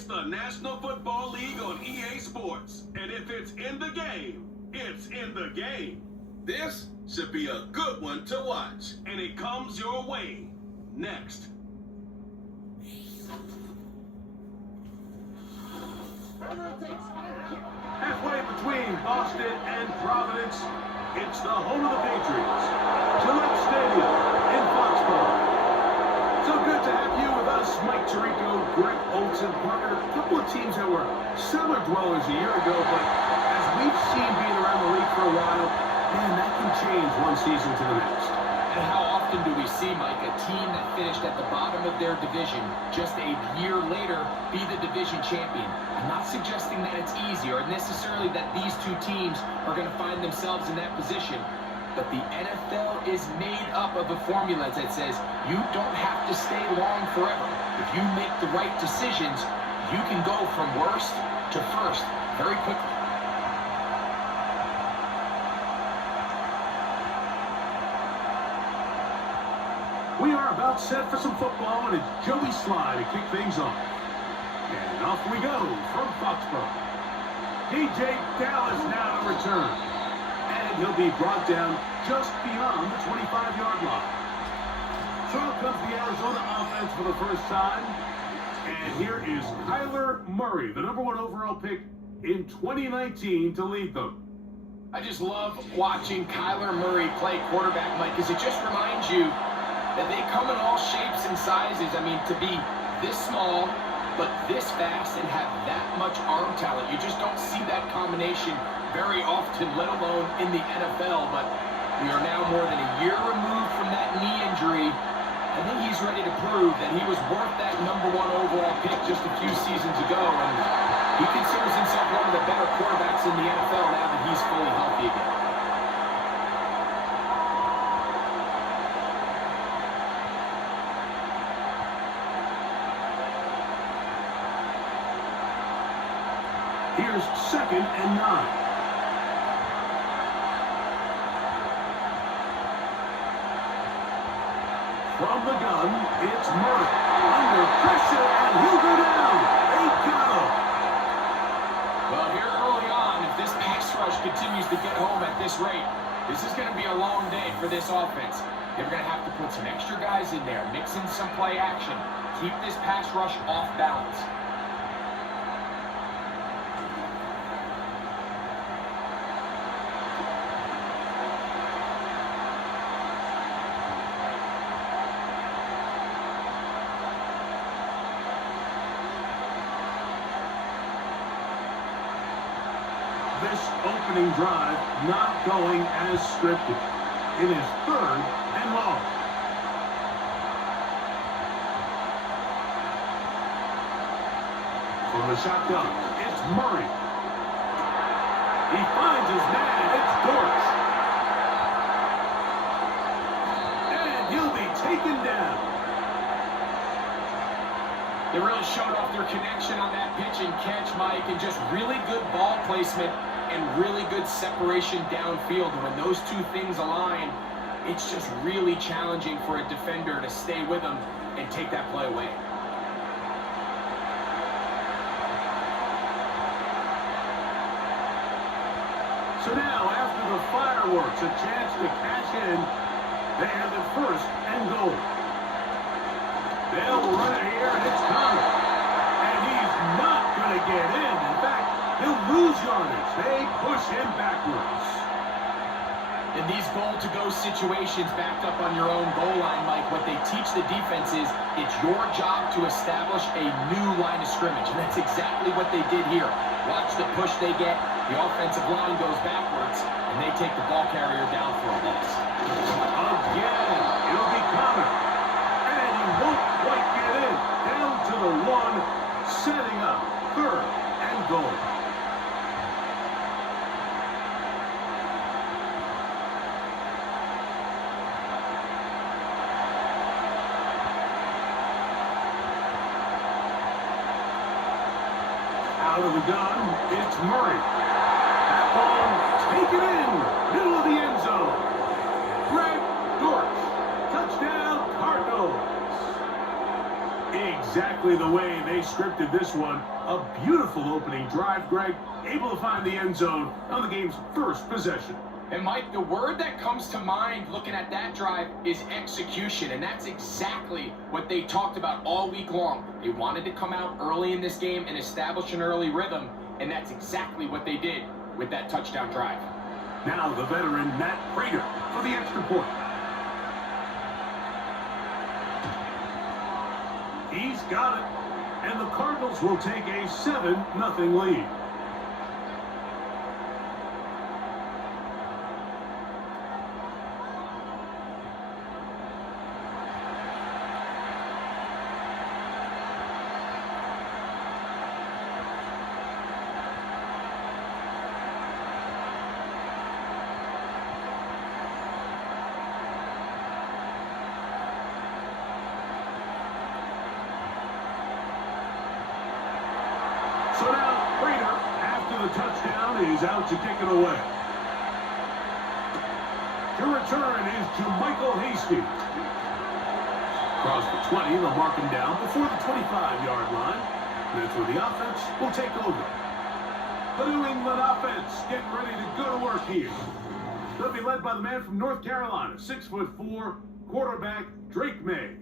It's the National Football League on EA Sports. And if it's in the game, it's in the game. This should be a good one to watch. And it comes your way next. Halfway between Boston and Providence, it's the home of the Patriots, Gillette Stadium in Foxborough. So good to have you with us, Mike Tirico, Greg Olson, partner. A couple of teams that were cellar dwellers a year ago, but as we've seen being around the league for a while, man, that can change one season to the next. And how often do we see, Mike, a team that finished at the bottom of their division just a year later be the division champion? I'm not suggesting that it's easy or necessarily that these two teams are going to find themselves in that position. But the NFL is made up of a formula that says you don't have to stay long forever. If you make the right decisions, you can go from worst to first very quickly. We are about set for some football, and it's Joey Sly to kick things off. And off we go from Foxborough. DJ Dallas now to return. And he'll be brought down just beyond the 25-yard line. So comes the Arizona offense for the first time. And here is Kyler Murray, the #1 overall pick in 2019 to lead them. I just love watching Kyler Murray play quarterback, Mike, because it just reminds you that they come in all shapes and sizes. I mean, to be this small, but this fast and have that much arm talent, you just don't see that combination very often, let alone in the NFL. But we are now more than a year removed from that knee injury. I think he's ready to prove that he was worth that #1 overall pick just a few seasons ago. And he considers himself one of the better quarterbacks in the NFL now that he's fully healthy again. Here's 2nd and 9. From the gun, it's Murray. Under pressure, and he'll go down. They got him. Well, here early on, if this pass rush continues to get home at this rate, this is going to be a long day for this offense. They're going to have to put some extra guys in there, mix in some play action, keep this pass rush off balance. This opening drive not going as scripted. It is 3rd and long. From the shotgun, it's Murray. He finds his man. It's Dortch. And he'll be taken down. They really showed off their connection on that pitch and catch, Mike, and just really good ball placement and really good separation downfield. And when those two things align, it's just really challenging for a defender to stay with them and take that play away. So now, after the fireworks, a chance to cash in. They have it 1st and goal. They'll run it here, and it's Connor. And he's not going to get in. In fact, he'll lose yardage. They push him backwards. In these goal-to-go situations backed up on your own goal line, Mike, what they teach the defense is it's your job to establish a new line of scrimmage. And that's exactly what they did here. Watch the push they get. The offensive line goes backwards, and they take the ball carrier down for a loss. Again, it'll be Connor. And he won't quite get in. Down to the 1, setting up 3rd and goal. Out of the gun, it's Murray. That ball taken in, middle of the end zone. Greg Dortch, touchdown Cardinals. exactly the way they scripted this one. A beautiful opening drive, Greg, able to find the end zone on the game's first possession. And Mike, the word that comes to mind looking at that drive is execution, and that's exactly what they talked about all week long. They wanted to come out early in this game and establish an early rhythm, and that's exactly what they did with that touchdown drive. Now the veteran Matt Prater for the extra point. He's got it, and the Cardinals will take a 7-0 lead. So now Prater, after the touchdown, is out to kick it away. To return is to Michael Hasty. Across the 20, they'll mark him down before the 25-yard line. And that's where the offense will take over. The New England offense getting ready to go to work here. They'll be led by the man from North Carolina, 6'4", quarterback Drake May.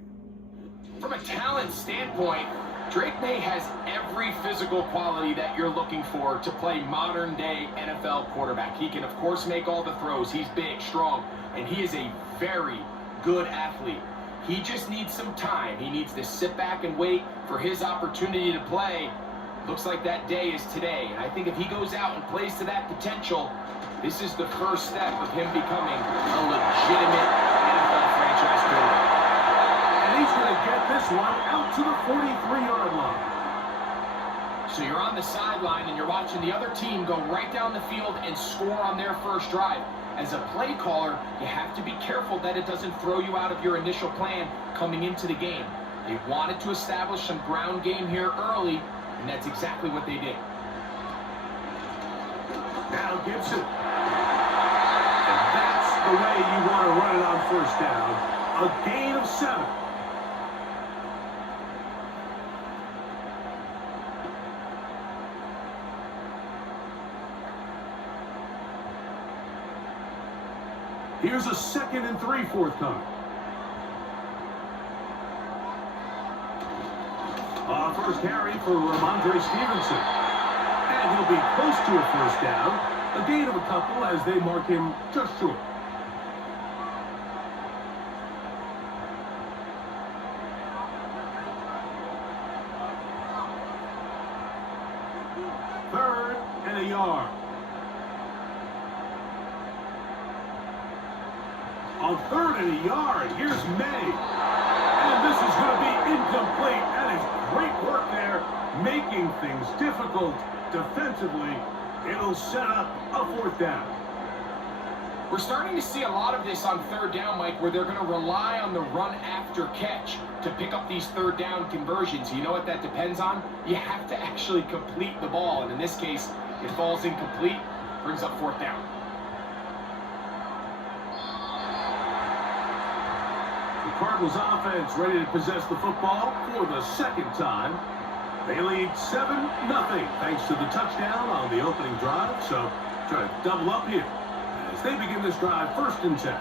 From a talent standpoint, Drake May has every physical quality that you're looking for to play modern-day NFL quarterback. He can, of course, make all the throws. He's big, strong, and he is a very good athlete. He just needs some time. He needs to sit back and wait for his opportunity to play. Looks like that day is today, and I think if he goes out and plays to that potential, this is the first step of him becoming a legitimate NFL franchise quarterback. And he's going to get this one out to the 43-yard line. So you're on the sideline and you're watching the other team go right down the field and score on their first drive. As a play caller, you have to be careful that it doesn't throw you out of your initial plan coming into the game. They wanted to establish some ground game here early, and that's exactly what they did. Now Gibson. And that's the way you want to run it on first down. A gain of 7. Here's a 2nd and 3 forthcoming. First carry for Ramondre Stevenson. And he'll be close to a first down. A gain of a couple as they mark him just short. Third and a yard. On 3rd and a yard, here's May. And this is going to be incomplete. That is great work there, making things difficult defensively. It'll set up a 4th down. We're starting to see a lot of this on 3rd down, Mike, where they're going to rely on the run after catch to pick up these 3rd down conversions. You know what that depends on? You have to actually complete the ball. And in this case, it falls incomplete, brings up 4th down. The Cardinals offense ready to possess the football for the 2nd time. They lead 7-0 thanks to the touchdown on the opening drive. So try to double up here as they begin this drive 1st and 10.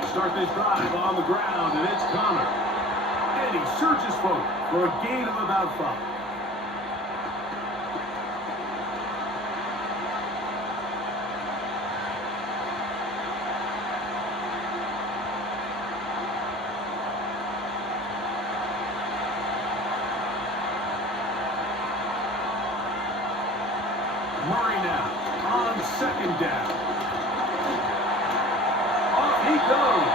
They start this drive on the ground, and it's Connor. And he surges forward for a gain of about 5. Murray now on 2nd down. Off he goes.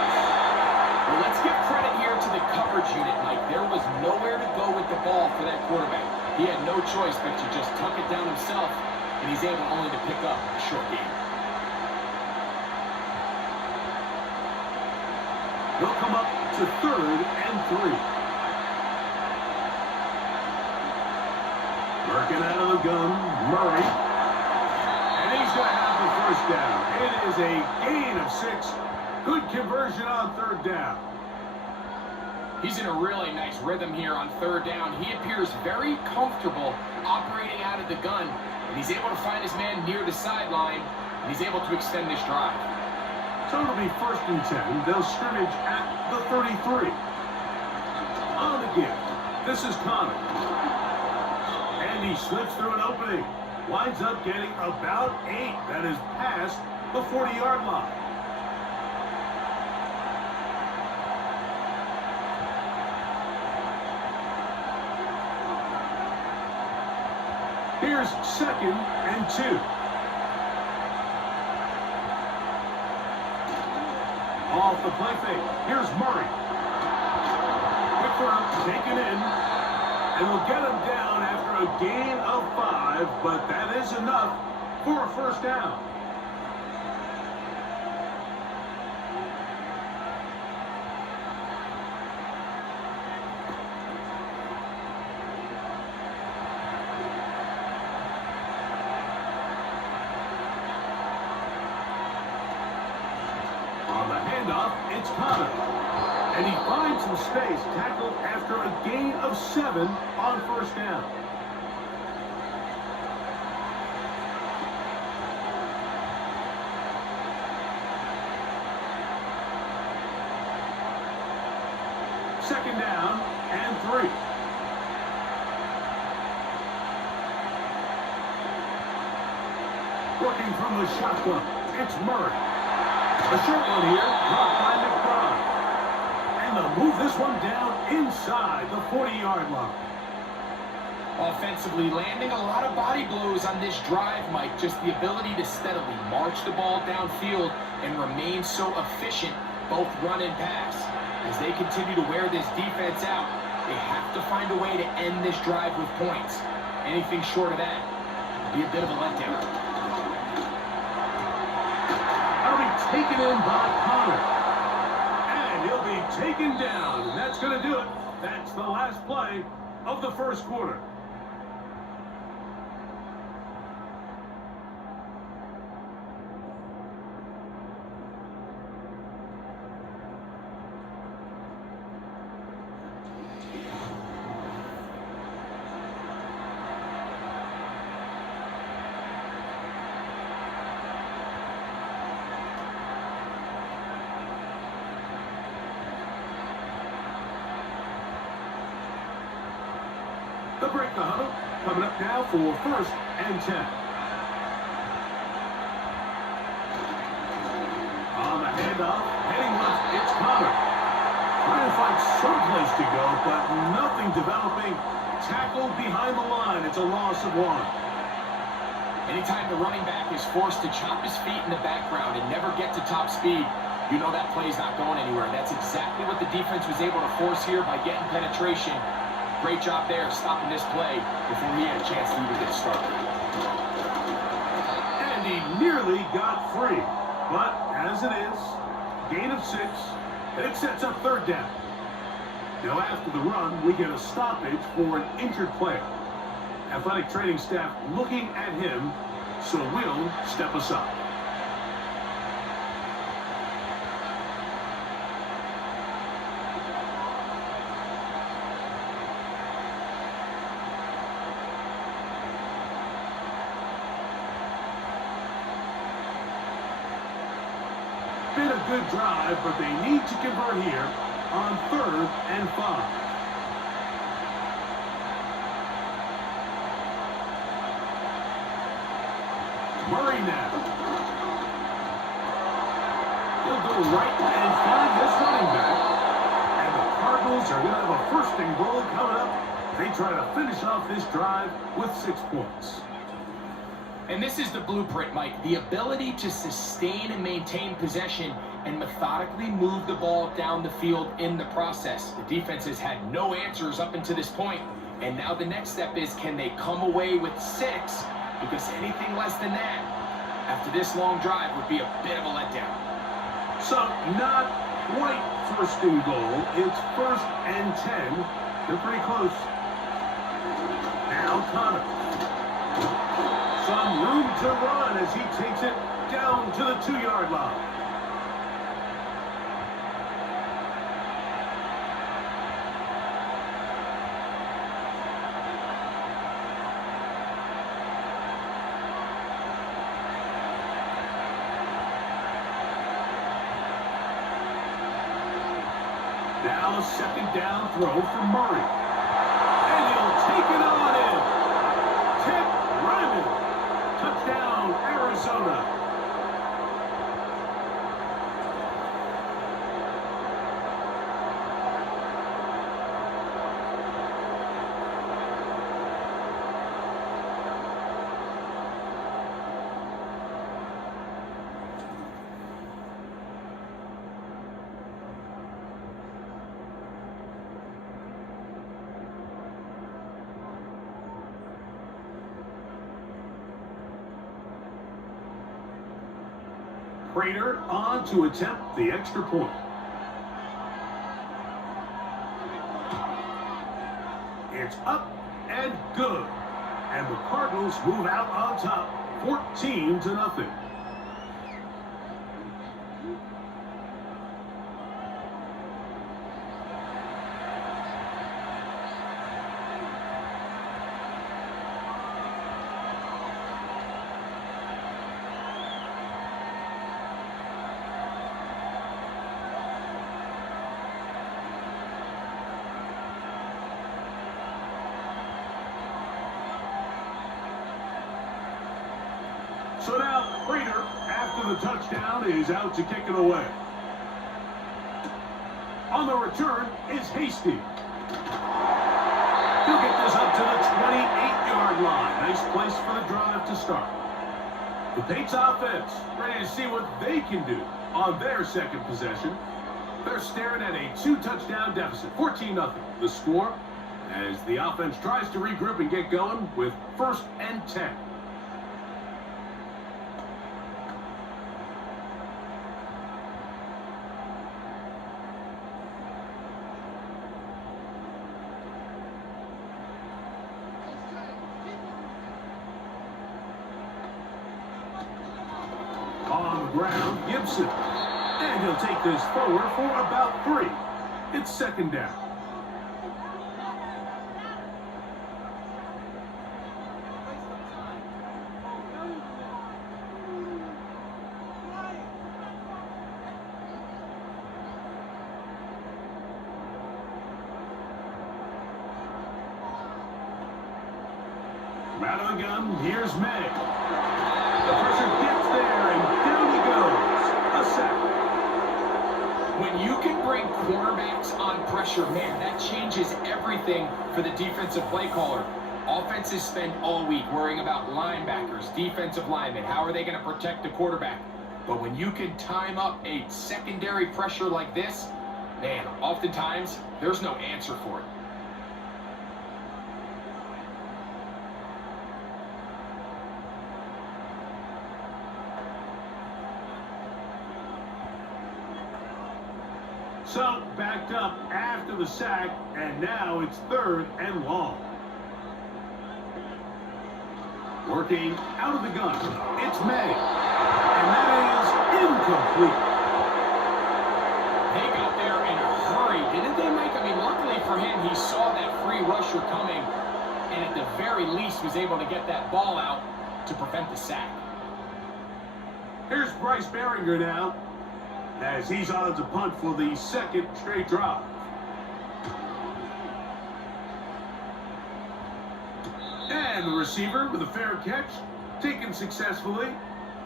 Well, let's give credit here to the coverage unit, Mike. There was nowhere to go with the ball for that quarterback. He had no choice but to just tuck it down himself, and he's able only to pick up a short gain. They'll come up to 3rd and 3. Working out of the gun, Murray. And he's going to have the first down. It is a gain of 6. Good conversion on third down. He's in a really nice rhythm here on third down. He appears very comfortable operating out of the gun, and he's able to find his man near the sideline, and he's able to extend this drive. So it'll be 1st and 10. They'll scrimmage at the 33. On the gift, this is Connor. And he slips through an opening. Winds up getting about 8. That is past the 40-yard line. Here's 2nd and 2. Off the play fake. Here's Murray. Quick throw, taken in. And we'll get him down after a gain of 5, but that is enough for a first down. On the handoff, it's Connor. And he finds some space, tackled after a gain of 7 on first down. Second down and 3. Working from the shotgun, it's Murray. A short one here, dropped by McBride. And they'll move this one down inside the 40-yard line. Offensively, landing a lot of body blows on this drive, Mike. Just the ability to steadily march the ball downfield and remain so efficient, both run and pass. As they continue to wear this defense out, they have to find a way to end this drive with points. Anything short of that would be a bit of a letdown. That'll be taken in by Connor. And he'll be taken down. And that's going to do it. That's the last play of the first quarter. They'll break the huddle. Coming up now for 1st and 10. On the handoff, heading left, it's Connor. Trying to find some place to go, but nothing developing. Tackled behind the line. It's a loss of 1. Anytime the running back is forced to chop his feet in the background and never get to top speed, you know that play's not going anywhere. That's exactly what the defense was able to force here by getting penetration. Great job there, stopping this play before he had a chance to even get started. And he nearly got free. But as it is, gain of 6, and it sets up 3rd down. Now after the run, we get a stoppage for an injured player. Athletic training staff looking at him, so we'll step aside. Been a good drive, but they need to convert here on 3rd and 5. Murray now. He'll go right and find this running back. And the Cardinals are going to have a 1st and goal coming up. They try to finish off this drive with 6 points. And this is the blueprint, Mike. The ability to sustain and maintain possession and methodically move the ball down the field in the process. The defense has had no answers up until this point. And now the next step is, can they come away with 6? Because anything less than that, after this long drive, would be a bit of a letdown. So, not quite 1st and goal. It's 1st and 10. They're pretty close. Now, Now Connor. Some room to run as he takes it down to the 2-yard line. Now a second down throw from Murray. And he'll take it on in. Tip Ryman. Touchdown, Arizona. Prater on to attempt the extra point. It's up and good. And the Cardinals move out on top, 14-0. So now, Prater, after the touchdown, is out to kick it away. On the return is Hasty. He'll get this up to the 28-yard line. Nice place for the drive to start. The Patriots offense ready to see what they can do on their second possession. They're staring at a 2-touchdown deficit, 14-0. The score as the offense tries to regroup and get going with 1st and 10. On the ground, Gibson. And he'll take this forward for about 3. It's second down. From out of the gun, here's May. The pressure gets there, and down he goes. A sack. When you can bring quarterbacks on pressure, man, that changes everything for the defensive play caller. Offenses spend all week worrying about linebackers, defensive linemen. How are they going to protect the quarterback? But when you can time up a secondary pressure like this, man, oftentimes there's no answer for it. So, backed up after the sack, and now it's 3rd and long. Working out of the gun, it's May. And that is incomplete. They got there in a hurry, didn't they, Mike? I mean, luckily for him, he saw that free rusher coming, and at the very least was able to get that ball out to prevent the sack. Here's Bryce Behringer now, as he's on to punt for the 2nd straight drive. And the receiver with a fair catch, taken successfully,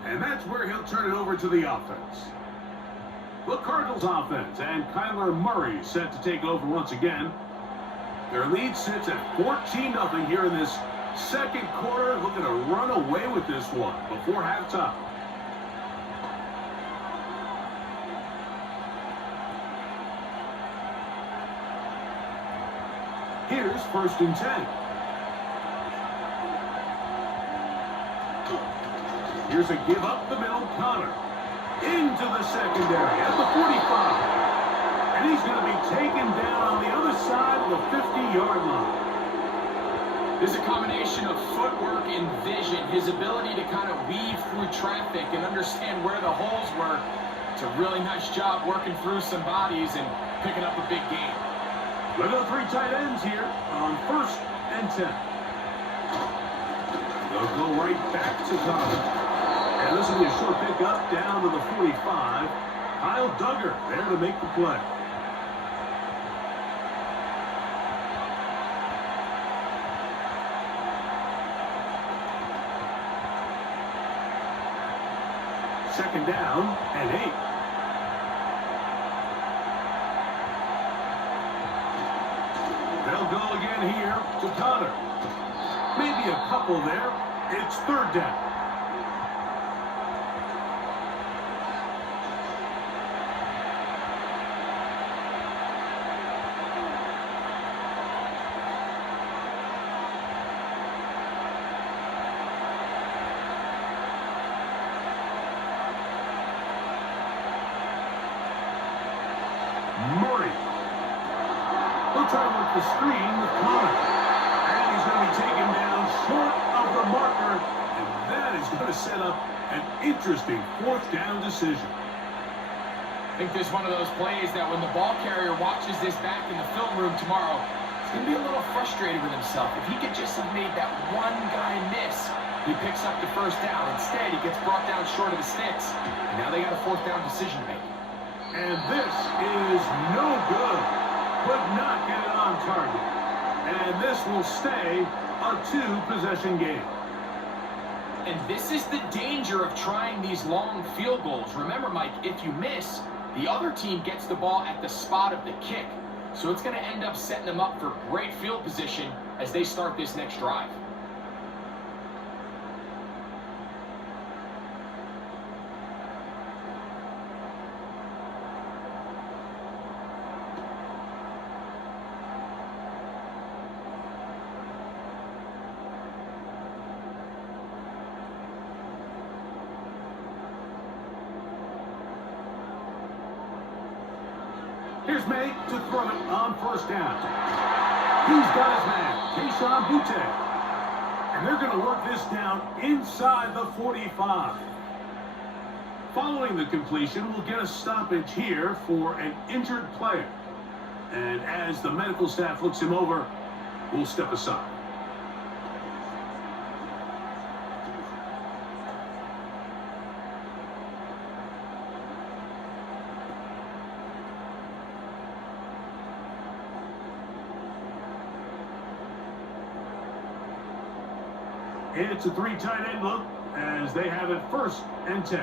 and that's where he'll turn it over to the offense. The Cardinals offense and Kyler Murray set to take over once again. Their lead sits at 14-0 here in this second quarter, looking to run away with this one before halftime. Here's 1st and 10. Here's a give up the middle, Connor. Into the secondary at the 45. And he's going to be taken down on the other side of the 50-yard line. There's a combination of footwork and vision, his ability to kind of weave through traffic and understand where the holes were. It's a really nice job working through some bodies and picking up a big game. Look at the 3 tight ends here on 1st and 10. They'll go right back to Connor. And this will be a short pickup down to the 45. Kyle Duggar there to make the play. Second down and 8. They'll go again here to Connor. Maybe a couple there. It's 3rd down. Murray. He'll try to work the screen with Connor. And he's going to be taken down short of the marker. And that is going to set up an interesting 4th down decision. I think this is one of those plays that when the ball carrier watches this back in the film room tomorrow, he's going to be a little frustrated with himself. If he could just have made that one guy miss, he picks up the 1st down. Instead, he gets brought down short of the sticks. And now they got a 4th down decision to make. And this is no good. Could not get it on target. And this will stay a 2-possession game. And this is the danger of trying these long field goals. Remember, Mike, if you miss, the other team gets the ball at the spot of the kick. So it's going to end up setting them up for great field position as they start this next drive. Here's May to throw it on 1st down. He's got his man, Keyshawn Butte. And they're going to work this down inside the 45. Following the completion, we'll get a stoppage here for an injured player. And as the medical staff looks him over, we'll step aside. It's a 3 tight end look as they have it 1st and 10.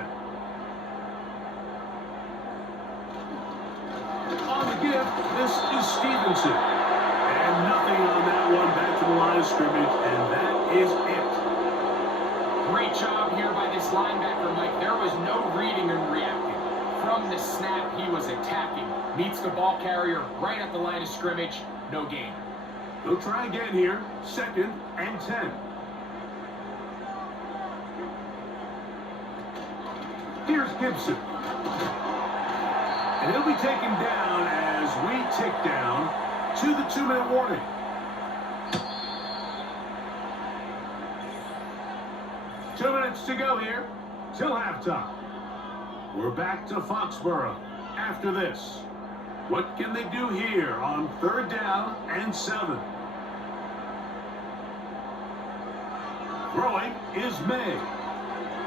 On the gift, this is Stevenson. And nothing on that one, back to the line of scrimmage, and that is it. Great job here by this linebacker, Mike. There was no reading and reacting. From the snap, he was attacking. Meets the ball carrier right at the line of scrimmage. No gain. They'll try again here. 2nd and 10. Here's Gibson. And he'll be taken down as we tick down to the 2-minute warning. Two minutes to go here till halftime. We're back to Foxborough after this. What can they do here on 3rd down and 7? Throwing is May.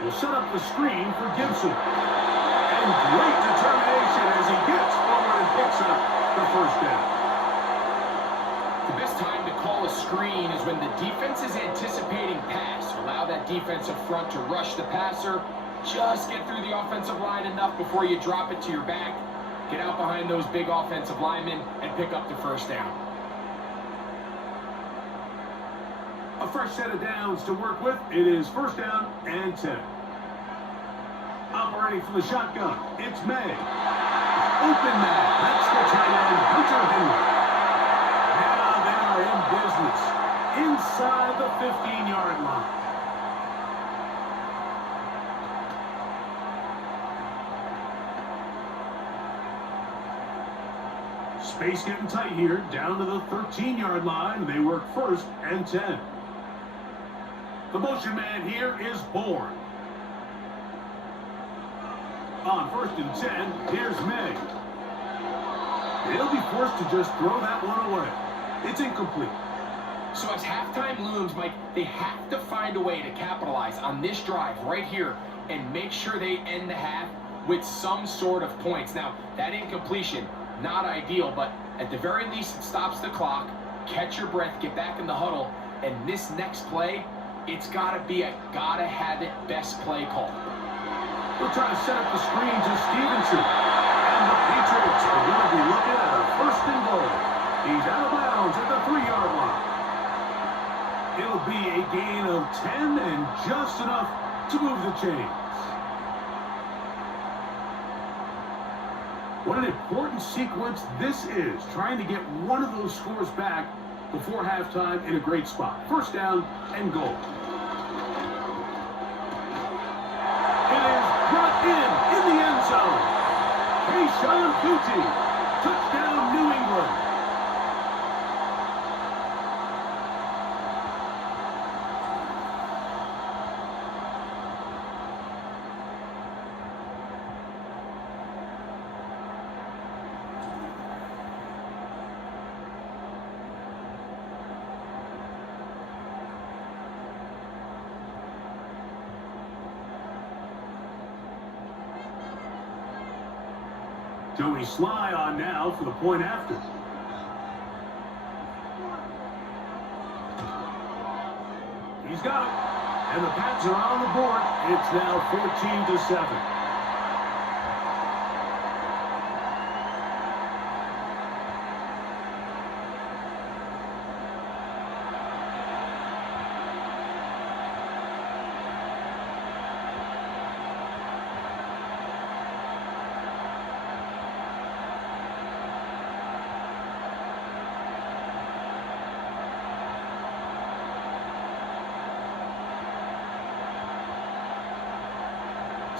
Will set up the screen for Gibson. And great determination as he gets forward and picks up the 1st down. The best time to call a screen is when the defense is anticipating pass. Allow that defensive front to rush the passer. Just get through the offensive line enough before you drop it to your back. Get out behind those big offensive linemen and pick up the 1st down. A fresh set of downs to work with. It is 1st down and 10. Operating from the shotgun, it's May. Open man. That's the tight end, Hunter Henry. Now they are in business inside the 15-yard line. Space getting tight here, down to the 13-yard line. They work 1st and 10. The motion man here is Bourne. On 1st and 10, here's May. They'll be forced to just throw that one away. It's incomplete. So as halftime looms, Mike, they have to find a way to capitalize on this drive right here and make sure they end the half with some sort of points. Now, that incompletion, not ideal, but at the very least, it stops the clock. Catch your breath, get back in the huddle, and this next play, it's got to be a gotta-have-it best play call. We'll try to set up the screen to Stevenson. And the Patriots are going to be looking at a 1st and goal. He's out of bounds at the 3-yard line. It'll be a gain of 10 and just enough to move the chains. What an important sequence this is, trying to get one of those scores back before halftime in a great spot. 1st down and goal. It is brought in the end zone. Keyshawn Boutte, touchdown New England. Joey Sly on now for the point after. He's got it. And the Pats are on the board. It's now 14-7.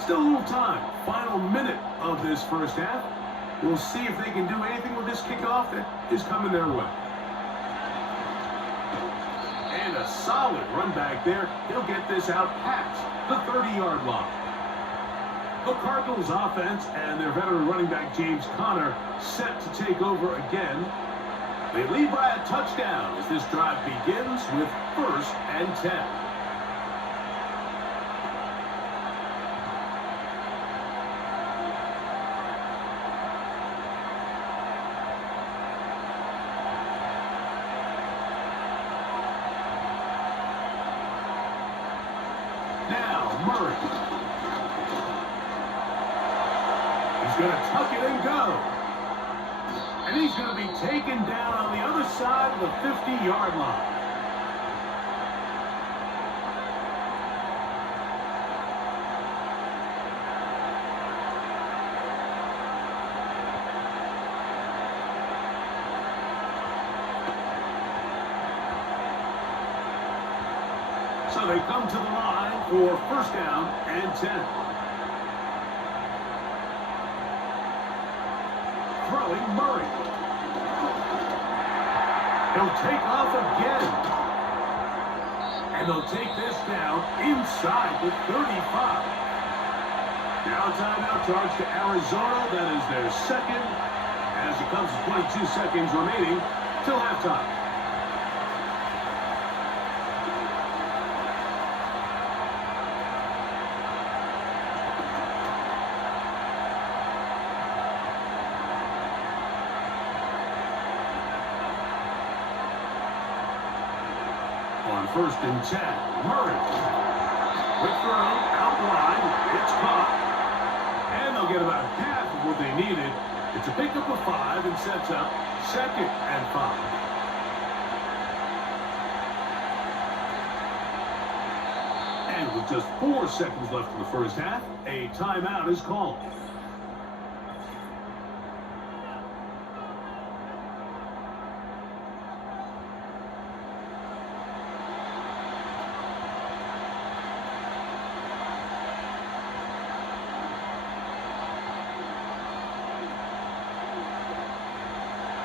Still a little time. Final minute of this 1st half. We'll see if they can do anything with this kickoff that is coming their way. And a solid run back there. He'll get this out past the 30-yard line. The Cardinals offense and their veteran running back James Conner set to take over again. They lead by a touchdown as this drive begins with 1st and 10. Murray. He's going to tuck it and go. And he's going to be taken down on the other side of the 50-yard line. So they come to the line for 1st down and 10. Throwing Murray. He'll take off again. And they'll take this down inside the 35. Now timeout charge to Arizona. That is their 2nd. As it comes to 22 seconds remaining till halftime. On 1st and 10, Murray. Quick throw, outline, it's caught. And they'll get about half of what they needed. It's a pickup of 5 and sets up 2nd and 5. And with just 4 seconds left in the 1st half, a timeout is called.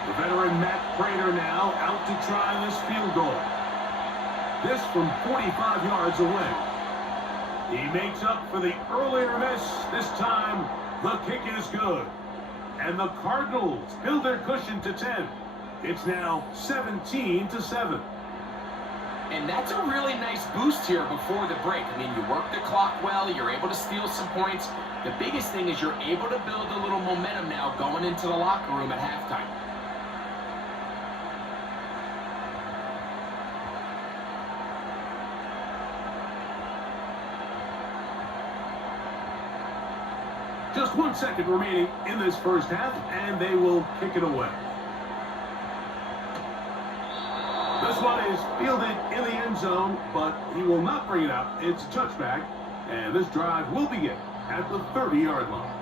The veteran Matt Prater now out to try this field goal. This from 45 yards away. He makes up for the earlier miss. This time, the kick is good. And the Cardinals build their cushion to 10. It's now 17-7. And that's a really nice boost here before the break. I mean, you work the clock well, you're able to steal some points. The biggest thing is you're able to build a little momentum now going into the locker room at halftime. Just 1 second remaining in this first half, and they will kick it away. This one is fielded in the end zone, but he will not bring it out. It's a touchback, and this drive will begin at the 30-yard line.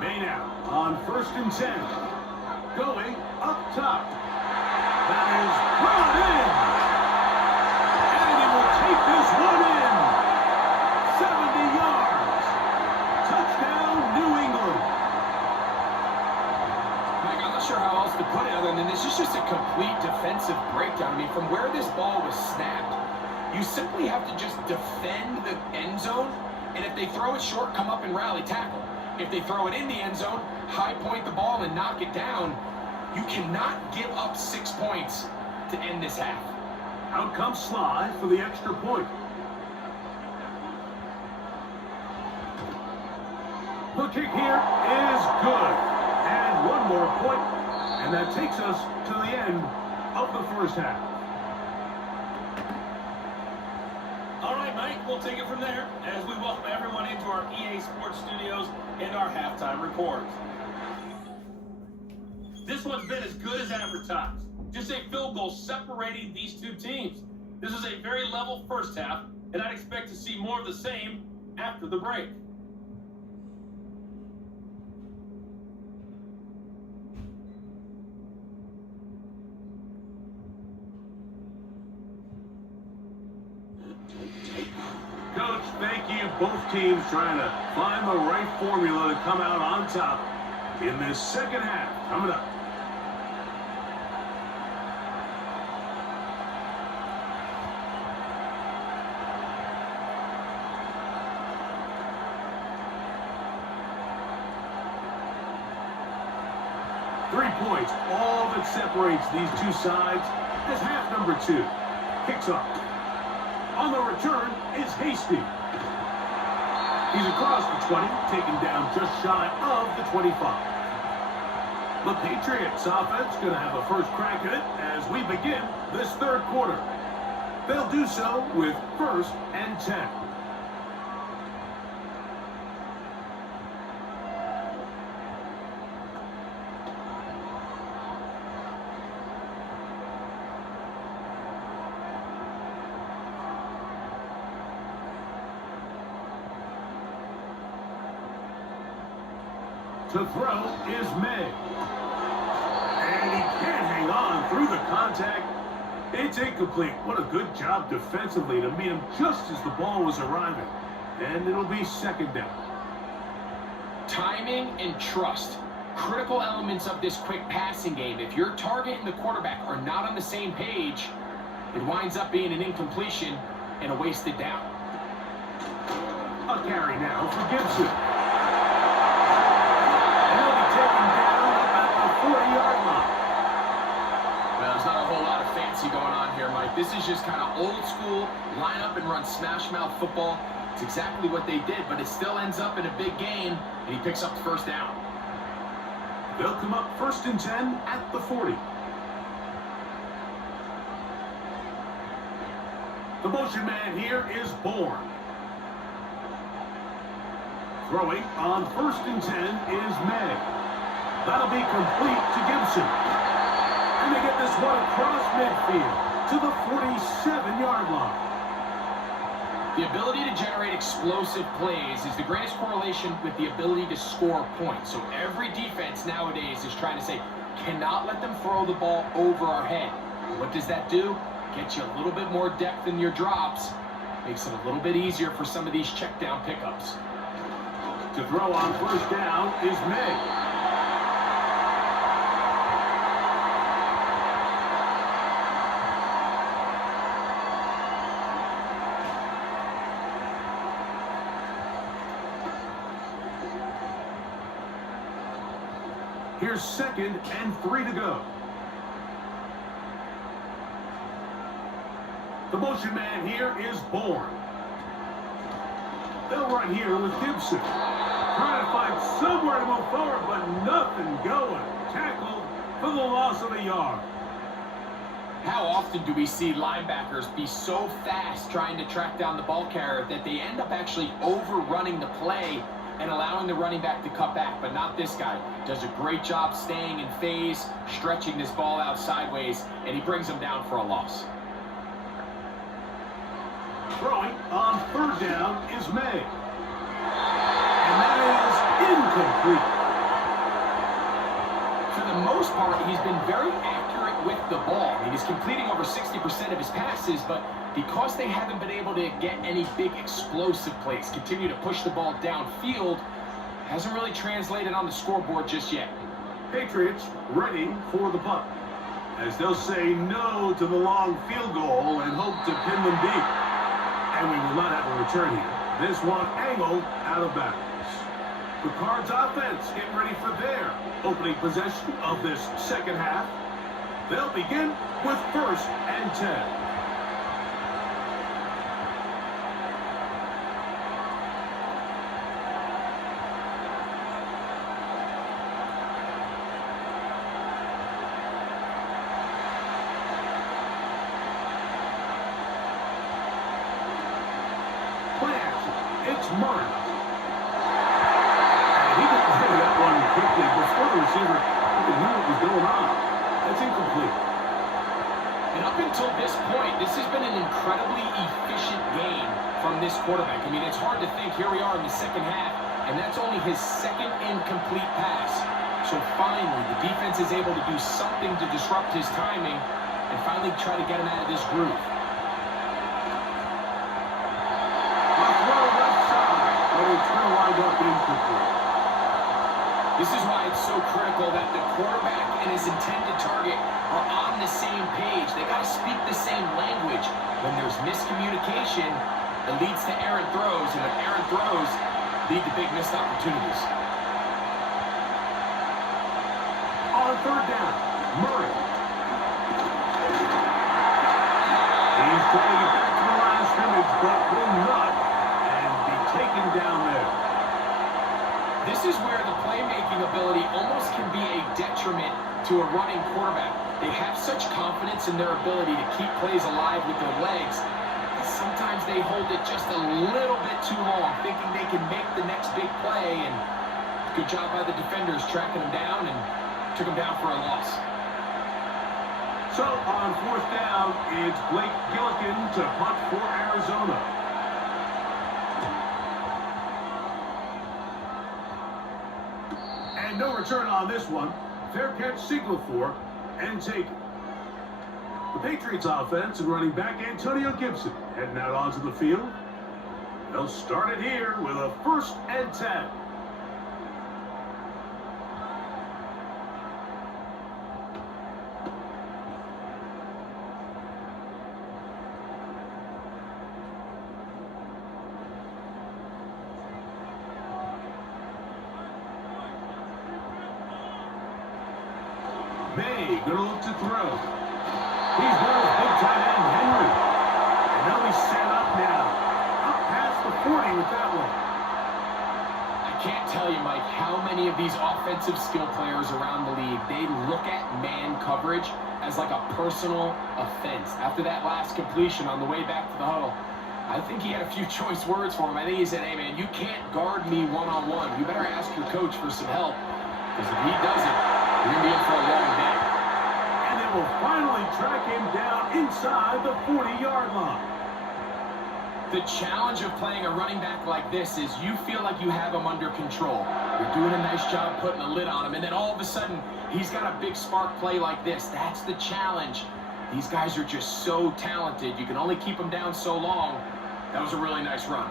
May now on 1st and 10. Going up top. That is brought in. And he will take this one in. 70 yards. Touchdown, New England. Mike, I'm not sure how else to put it other than this is just a complete defensive breakdown. I mean, from where this ball was snapped, you simply have to just defend the end zone, and if they throw it short, come up and rally tackle. If they throw it in the end zone, high point the ball and knock it down. You cannot give up 6 points to end this half. Out comes Sly for the extra point. The kick here is good. And one more point, and that takes us to the end of the first half. All right, Mike, we'll take it from there as we welcome everyone into our EA Sports Studios and our halftime reports. This one's been as good as advertised. Just a field goal separating these two teams. This is a very level first half, and I'd expect to see more of the same after the break. Coach, thank you. Both teams trying to find the right formula to come out on top in this second half. Coming up. Points, all that separates these two sides as half number 2 kicks off. On the return is Hasty. He's across the 20, taken down just shy of the 25. The Patriots offense going to have a first crack at it as we begin this third quarter. They'll do so with 1st and 10. To throw is May. And he can't hang on through the contact. It's incomplete. What a good job defensively to meet him just as the ball was arriving. And it'll be second down. Timing and trust. Critical elements of this quick passing game. If your target and the quarterback are not on the same page, it winds up being an incompletion and a wasted down. A carry now for Gibson. Taken down at the 40-yard line. Well, there's not a whole lot of fancy going on here, Mike. This is just kind of old school, line up and run smash mouth football. It's exactly what they did, but it still ends up in a big game, and he picks up the first down. They'll come up 1st and 10 at the 40. The motion man here is Bourne. Throwing on 1st and 10 is May. That'll be complete to Gibson. And they get this one across midfield to the 47-yard line. The ability to generate explosive plays is the greatest correlation with the ability to score points. So every defense nowadays is trying to say, cannot let them throw the ball over our head. What does that do? Get you a little bit more depth in your drops. Makes it a little bit easier for some of these check down pickups. To throw on first down is May. Here's 2nd and 3 to go. The motion man here is Bourne. They'll run here with Gibson. Trying to find somewhere to move forward, but nothing going. Tackled for the loss of a yard. How often do we see linebackers be so fast trying to track down the ball carrier that they end up actually overrunning the play and allowing the running back to cut back? But not this guy. Does a great job staying in phase, stretching this ball out sideways, and he brings him down for a loss. Throwing on 3rd down is May. And that is incomplete. For the most part, he's been very accurate with the ball. I mean, he's completing over 60% of his passes, but because they haven't been able to get any big explosive plays, continue to push the ball downfield, hasn't really translated on the scoreboard just yet. Patriots ready for the punt, as they'll say no to the long field goal and hope to pin them deep. And we will not have a return here. This one angled out of bounds. The Cards offense getting ready for their opening possession of this second half. They'll begin with 1st and 10. It's Murray. And he got rid of that one quickly before the receiver even knew what was going on. That's incomplete. And up until this point, this has been an incredibly efficient game from this quarterback. I mean, it's hard to think here we are in the second half, and that's only his 2nd incomplete pass. So finally, the defense is able to do something to disrupt his timing and finally try to get him out of this groove. It's going to wind up incomplete. This is why it's so critical that the quarterback and his intended target are on the same page. They got to speak the same language. When there's miscommunication, it leads to errant throws, and when errant throws lead to big missed opportunities. On 3rd down, Murray. He's trying to get back to the line of scrimmage, but will not. Taken down there. This is where the playmaking ability almost can be a detriment to a running quarterback. They have such confidence in their ability to keep plays alive with their legs. Sometimes they hold it just a little bit too long, thinking they can make the next big play, and good job by the defenders tracking him down and took him down for a loss. So on 4th down, it's Blake Gillikin to punt for Arizona. And no return on this one. Fair catch signaled for and taken. The Patriots offense and running back Antonio Gibson heading out onto the field. They'll start it here with a 1st and 10. May gonna look to throw. He's got his big tight end, Henry. And they'll be set up now. Up past the 40 with that one. I can't tell you, Mike, how many of these offensive skill players around the league, they look at man coverage as like a personal offense. After that last completion on the way back to the huddle, I think he had a few choice words for him. I think he said, hey, man, you can't guard me one-on-one. You better ask your coach for some help. Because if he doesn't, you're going to be in for a long day. And they will finally track him down inside the 40-yard line. The challenge of playing a running back like this is you feel like you have him under control. You're doing a nice job putting a lid on him, and then all of a sudden, he's got a big spark play like this. That's the challenge. These guys are just so talented. You can only keep them down so long. That was a really nice run.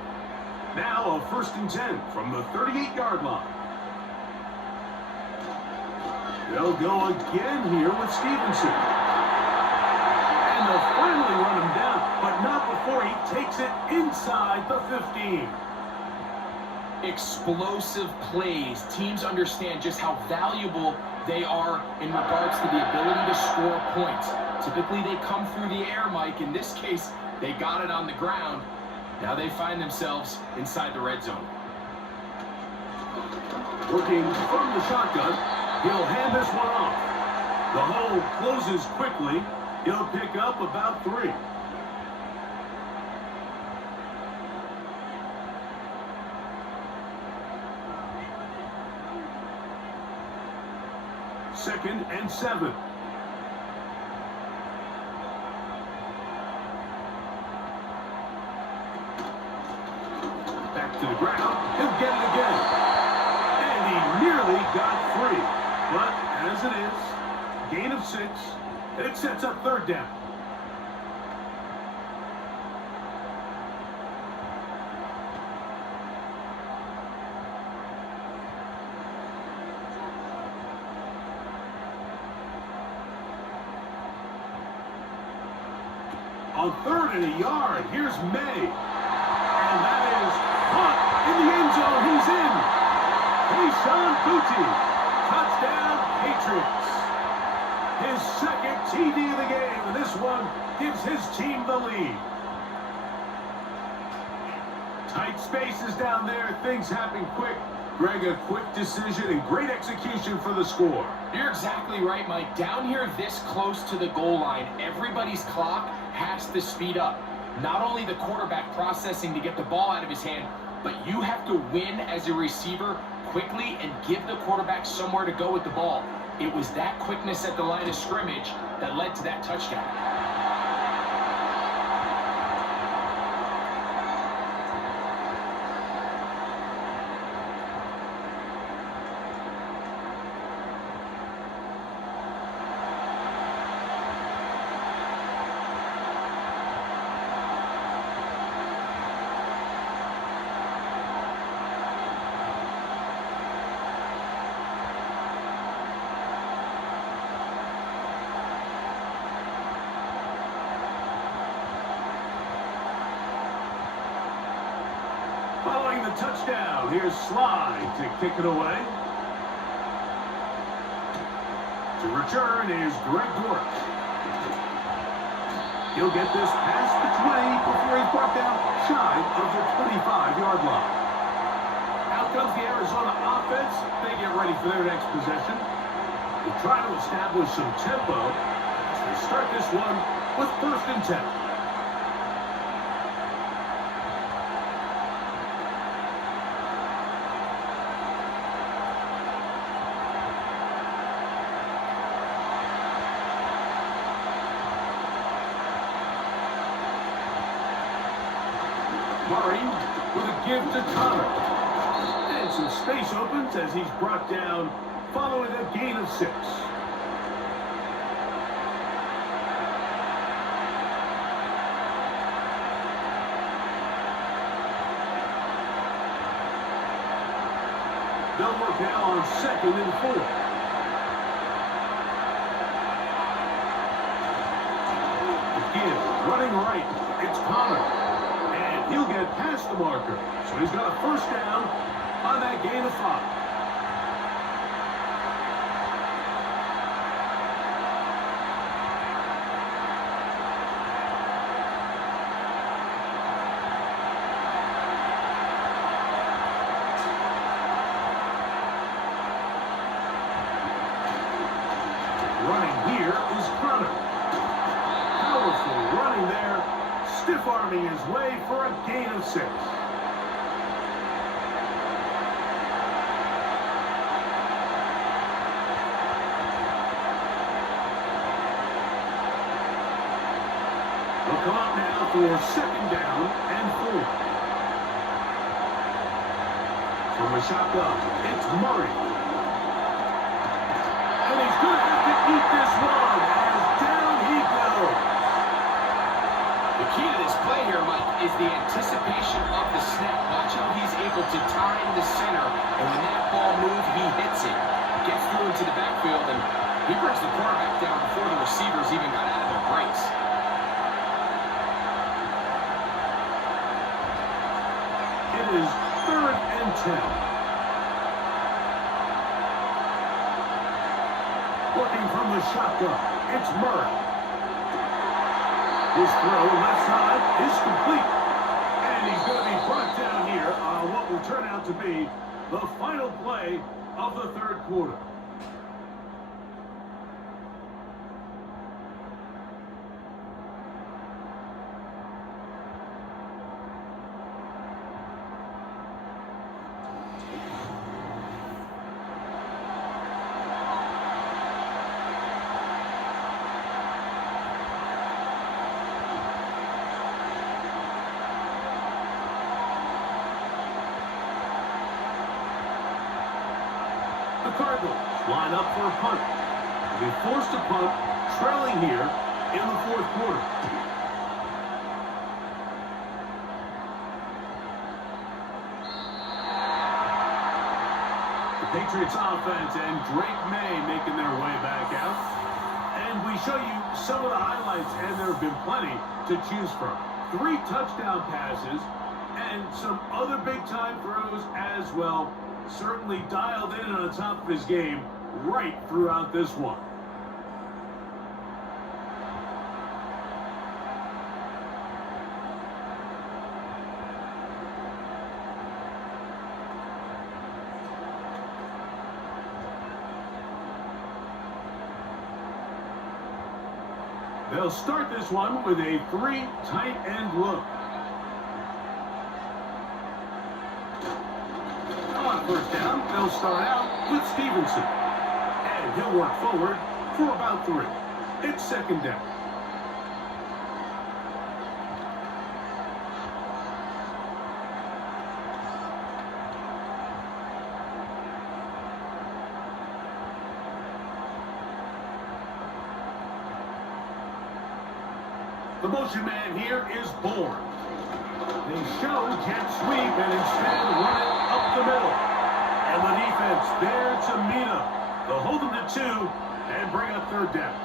Now a 1st and 10 from the 38-yard line. They'll go again here with Stevenson. And they'll finally run him down, but not before he takes it inside the 15. Explosive plays. Teams understand just how valuable they are in regards to the ability to score points. Typically, they come through the air, Mike. In this case, they got it on the ground. Now they find themselves inside the red zone. Working from the shotgun, he'll hand this one off. The hole closes quickly. He'll pick up about 3. Second and 7. Back to the ground. He'll get it again. And he nearly got 3. But as it is, gain of 6. And it sets up 3rd down. On 3rd and a yard, here's May. And that is caught in the end zone. He's in. Keyshawn Boutte. Touchdown, Patriots. His 2nd TD of the game, and this one gives his team the lead. Tight spaces down there. Things happen quick. Greg, a quick decision and great execution for the score. You're exactly right, Mike. Down here this close to the goal line, everybody's clock has to speed up. Not only the quarterback processing to get the ball out of his hand, but you have to win as a receiver quickly and give the quarterback somewhere to go with the ball. It was that quickness at the line of scrimmage that led to that touchdown. Following the touchdown, here's Slide to kick it away. To return is Greg Dortch. He'll get this past the 20 before he's brought down shy of the 25-yard line. Out comes the Arizona offense. They get ready for their next possession. They try to establish some tempo as they start this one with 1st and 10. Murray with a give to Connor. And some space opens as he's brought down following a gain of 6. They'll work now on 2nd and 4. Again, running right, it's Connor. He'll get past the marker, so he's got a 1st down on that gain of 5. Running here is Connor. Powerful running there. Stiff-arming his way for a gain of 6. They'll come up now for 2nd down and 4. From the shotgun, it's Murray. And he's going to have to eat this one as down he goes. is the anticipation of the snap. Watch how he's able to time the center, and when that ball moves, he hits it. Gets through into the backfield, and he brings the quarterback down before the receivers even got out of their breaks. It is 3rd and 10. Working from the shotgun, it's Murray. His throw left side is complete. And he's going to be brought down here on what will turn out to be the final play of the 3rd quarter. The Cardinals line up for a punt. They'll be forced to punt, trailing here in the 4th quarter. The Patriots offense and Drake May making their way back out. And we show you some of the highlights, and there have been plenty to choose from. 3 touchdown passes and some other big-time throws as well. Certainly dialed in on the top of his game right throughout this one. They'll start this one with a 3 tight end look. On 1st down, they'll start out with Stevenson. And he'll work forward for about 3. It's 2nd down. The motion man here is Bourne. They show jet sweep and instead run it up the middle. And the defense there to meet him. They'll hold them to 2 and bring up 3rd down.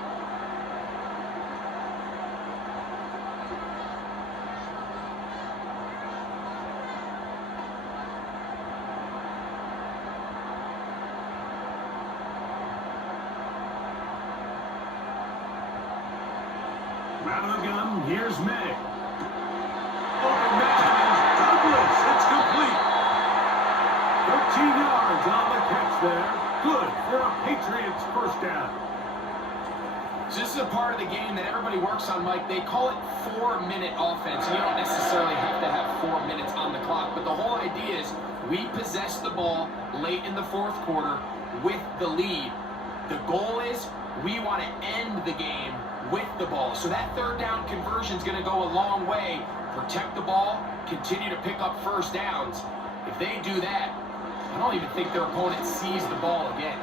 Out of the gun, here's May. Open man is Douglas. It's complete. 13 yards on the catch there. Good for a Patriots 1st down. So this is a part of the game that everybody works on, Mike. They call it 4-minute offense. You don't necessarily have to have 4 minutes on the clock, but the whole idea is we possess the ball late in the 4th quarter with the lead. The goal is we want to end the game with the ball. So that 3rd down conversion is going to go a long way. Protect the ball, continue to pick up 1st downs. If they do that, I don't even think their opponent sees the ball again.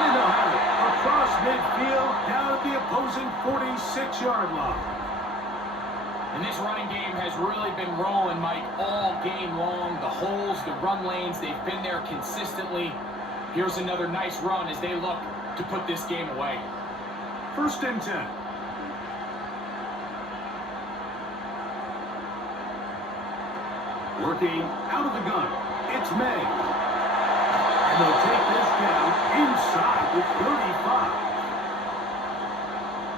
And they'll have it across midfield, down at the opposing 46-yard line. And this running game has really been rolling, Mike, all game long. The holes, the run lanes, they've been there consistently. Here's another nice run as they look to put this game away. 1st and 10. Working out of the gun, it's May. And they'll take this down inside the 35.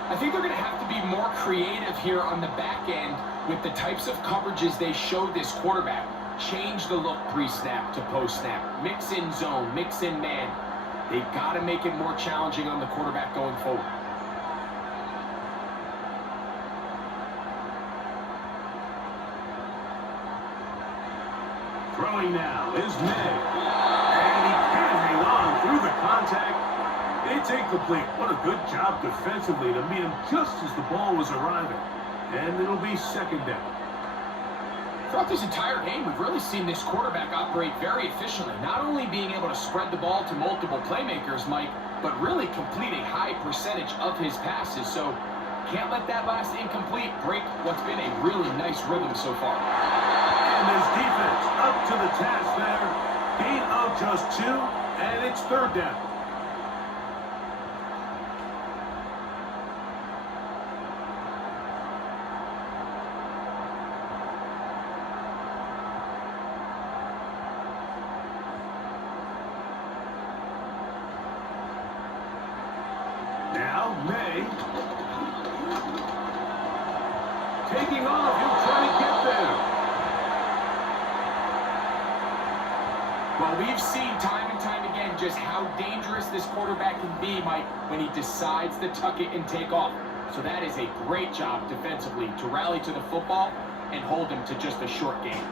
I think they're going to have to be more creative here on the back end with the types of coverages they show this quarterback. Change the look pre-snap to post-snap. Mix in zone, mix in man. They've got to make it more challenging on the quarterback going forward. Throwing now is May. And he can hang on through the contact. It's incomplete. What a good job defensively to meet him just as the ball was arriving. And it'll be 2nd down. Throughout this entire game, we've really seen this quarterback operate very efficiently. Not only being able to spread the ball to multiple playmakers, Mike, but really complete a high percentage of his passes. So Can't let that last incomplete break what's been a really nice rhythm so far. And his defense up to the task there. Gain of just 2, and it's 3rd down. Now, May. Taking off, he'll try to get there. Well, we've seen time and time again just how dangerous this quarterback can be, Mike, when he decides to tuck it and take off. So that is a great job defensively to rally to the football and hold him to just a short game.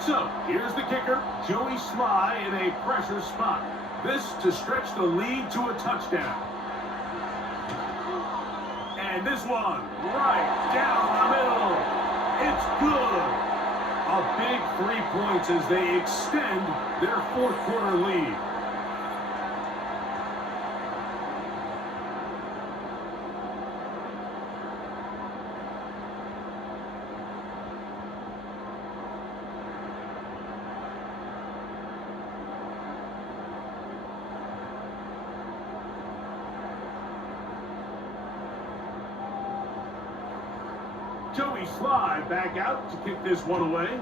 So, here's the kicker, Joey Sly in a pressure spot. This to stretch the lead to a touchdown. And this one, right down the middle. It's good. A big 3 points as they extend their 4th quarter lead. Joey Sly back out to kick this one away.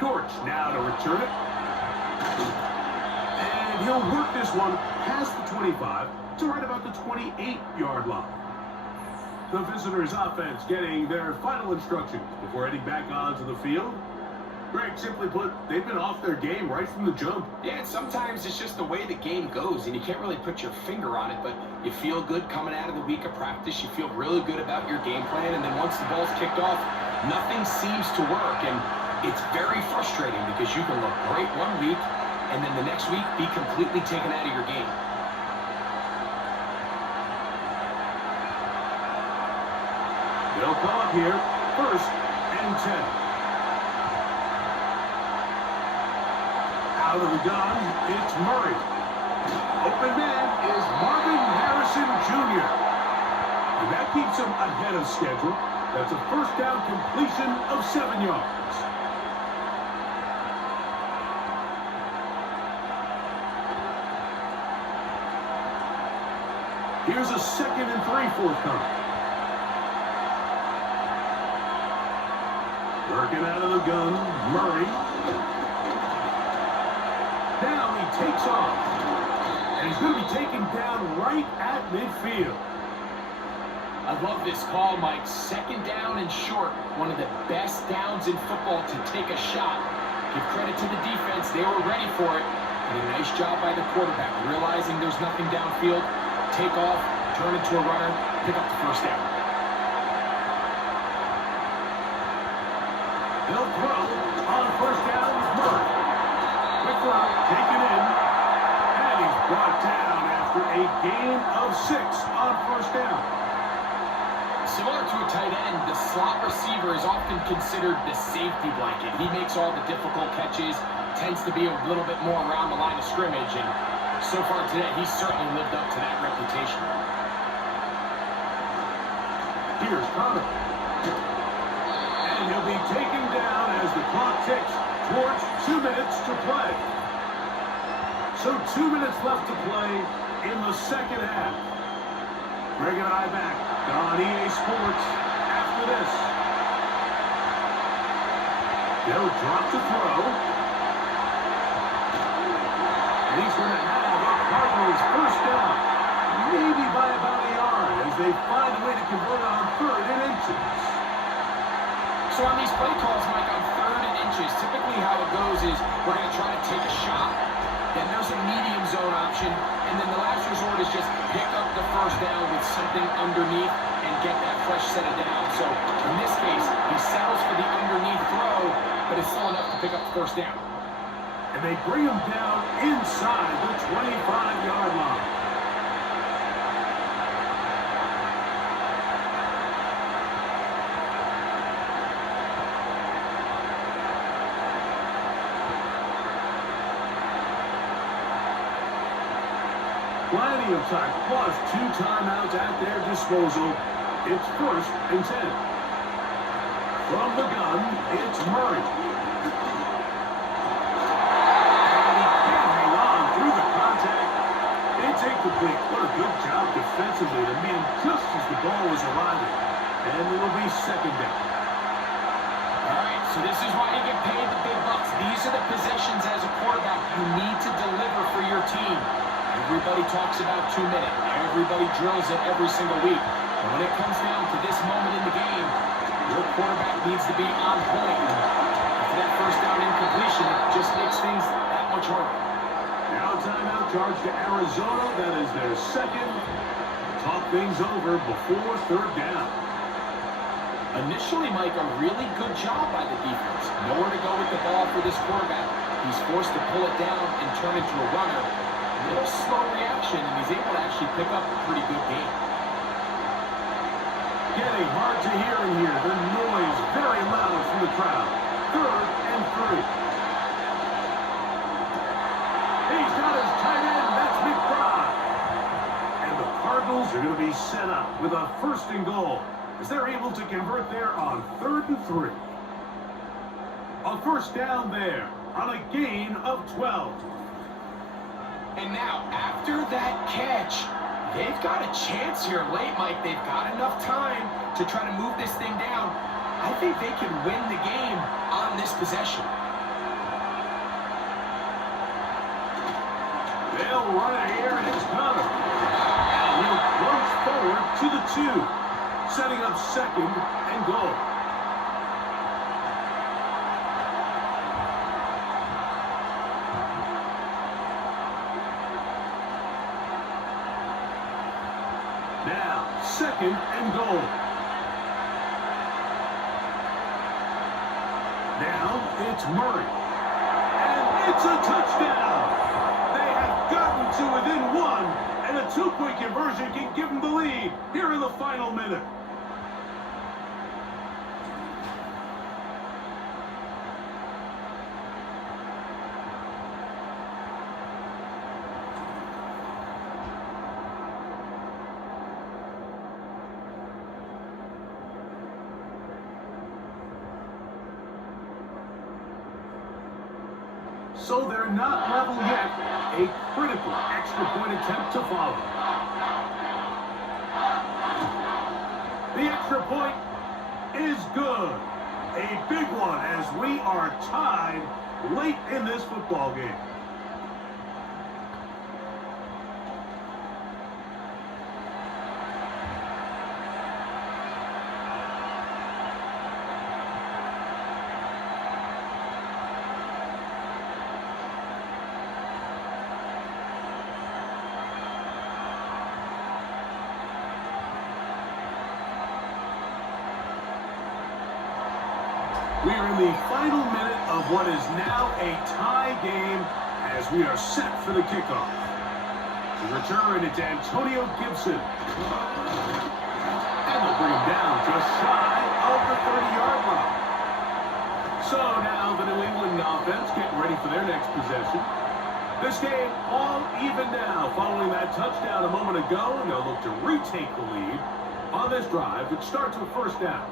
Dortch now to return it. And he'll work this one past the 25 to right about the 28-yard line. The visitors' offense getting their final instructions before heading back onto the field. Greg, simply put, they've been off their game right from the jump. Yeah, and sometimes it's just the way the game goes, and you can't really put your finger on it, but you feel good coming out of the week of practice. You feel really good about your game plan, and then once the ball's kicked off, nothing seems to work, and it's very frustrating because you can look great one week, and then the next week be completely taken out of your game. They'll call it here, 1st and 10. Out of the gun, it's Murray. Open man is Marvin Harrison Jr. And that keeps him ahead of schedule. That's a 1st down completion of 7 yards. Here's a 2nd and 3 forthcoming. Working out of the gun, Murray. Now he takes off. And he's going to be taken down right at midfield. I love this call, Mike. 2nd down and short. One of the best downs in football to take a shot. Give credit to the defense. They were ready for it. And a nice job by the quarterback. Realizing there's nothing downfield. Take off, turn into a runner, pick up the 1st down. They'll throw on 1st down with Murray. Quick route, taken in. And he's brought down after a gain of 6 on 1st down. Similar to a tight end, the slot receiver is often considered the safety blanket. He makes all the difficult catches, tends to be a little bit more around the line of scrimmage, and so far today, he's certainly lived up to that reputation. Here's Connor. And he'll be taken down as the clock ticks towards 2 minutes to play. So 2 minutes left to play in the 2nd half. Greg and I back on EA Sports after this. They'll drop to throw. And he's going to have a Cardinals 1st down. Maybe by about a yard as they find a way to convert on 3rd and inches. So on these play calls, Mike, on 3rd and inches, typically how it goes is we're going to try to take a shot. Then there's a medium zone option. And then the last resort is just pick up the 1st down with something underneath and get that fresh set of downs. So in this case, he settles for the underneath throw, but it's still enough to pick up the 1st down. And they bring him down inside the 25-yard line. Plenty of time, plus 2 timeouts at their disposal. It's 1st and 10. From the gun, it's Murray. And he can't hang on through the contact. It's incomplete. What a good job defensively to meet him just as the ball was arriving. And it'll be 2nd down. All right, so this is why you get paid the big bucks. These are the possessions as a quarterback you need to deliver for your team. Everybody talks about 2 minutes. Everybody drills it every single week. But when it comes down to this moment in the game, your quarterback needs to be on point. And after that 1st down incompletion, it just makes things that much harder. Now timeout charge to Arizona. That is their 2nd. Talk things over before 3rd down. Initially, Mike, a really good job by the defense. Nowhere to go with the ball for this quarterback. He's forced to pull it down and turn into a runner. A little slow reaction, and he's able to actually pick up a pretty good game. Getting hard to hear in here. The noise very loud from the crowd. 3rd and 3. He's got his tight end. That's McBride. And the Cardinals are going to be set up with a 1st and goal, as they're able to convert there on 3rd and 3. A 1st down there on a gain of 12. And now, after that catch, they've got a chance here late, Mike. They've got enough time to try to move this thing down. I think they can win the game on this possession. They'll run it here, and it's Connor. And he'll plunge forward to the 2, setting up 2nd and goal. Now, 2nd and goal. Now, it's Murray. And it's a touchdown. They have gotten to within 1, and a 2-point conversion can give them the lead here in the final minute. So they're not level yet. A critical extra point attempt to follow. The extra point is good. A big one as we are tied late in this football game. We are in the final minute of what is now a tie game as we are set for the kickoff. To return, it's Antonio Gibson. And they'll bring him down just shy of the 30-yard line. So now the New England offense getting ready for their next possession. This game all even now following that touchdown a moment ago, and they'll look to retake the lead on this drive, which starts with 1st down.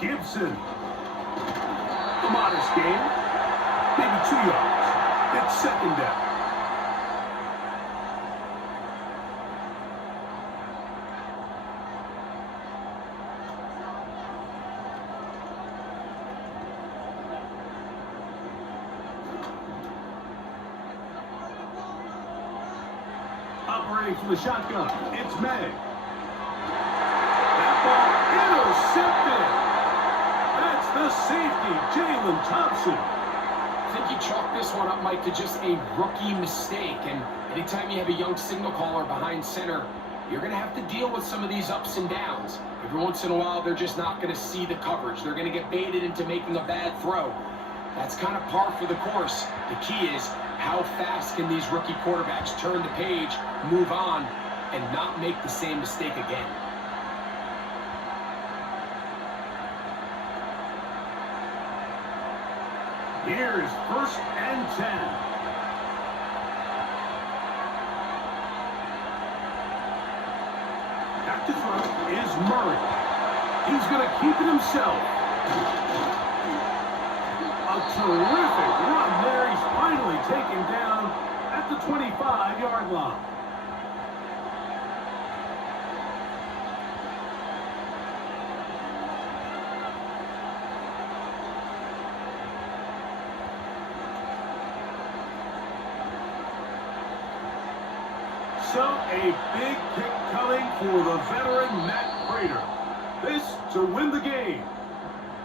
Gibson. A modest gain. Maybe 2 yards. It's 2nd down. Operating from the shotgun, it's May. That ball intercepted. That's the safety, Jalen Thompson. I think you chalk this one up, Mike, to just a rookie mistake. And anytime you have a young signal caller behind center, you're going to have to deal with some of these ups and downs. Every once in a while, they're just not going to see the coverage. They're going to get baited into making a bad throw. That's kind of par for the course. The key is how fast can these rookie quarterbacks turn the page, move on, and not make the same mistake again. Here's 1st and 10. Back to throw is Murray. He's going to keep it himself. A terrific run there. He's finally taken down at the 25-yard line. So a big kick coming for the veteran Matt Prater. This to win the game.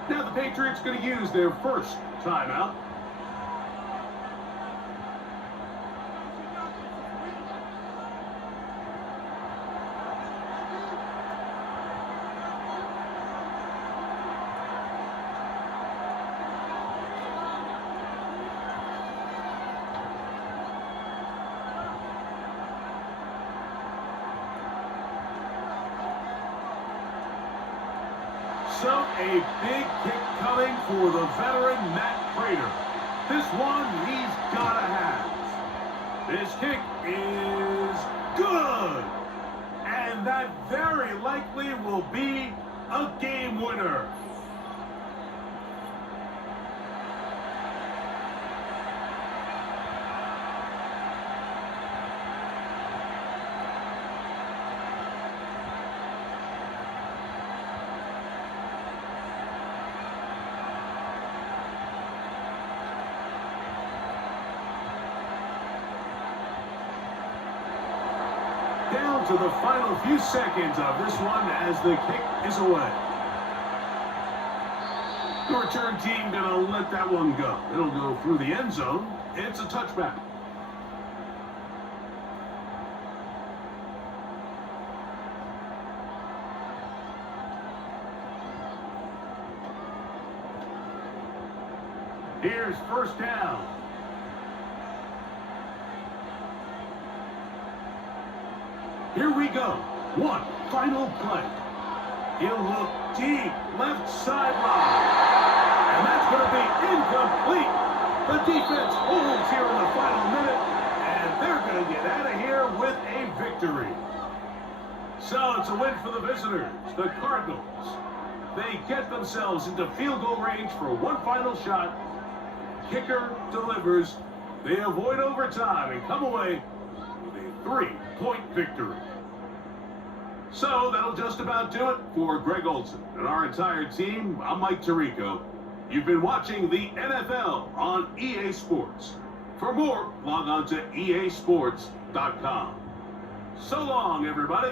Now the Patriots going to use their first timeout. So a big kick coming for the veteran Matt Prater. This one he's got to have. This kick is good. And that very likely will be a game winner. Down to the final few seconds of this one as the kick is away. The return team gonna let that one go. It'll go through the end zone. It's a touchback. Here's 1st down. Here we go. One final play. He'll look deep, left sideline. And that's going to be incomplete. The defense holds here in the final minute, and they're going to get out of here with a victory. So it's a win for the visitors, the Cardinals. They get themselves into field goal range for one final shot. Kicker delivers. They avoid overtime and come away with a 3-point victory. So that'll just about do it for Greg Olson and our entire team. I'm Mike Tirico. You've been watching the NFL on EA Sports. For more, log on to easports.com. So long, everybody.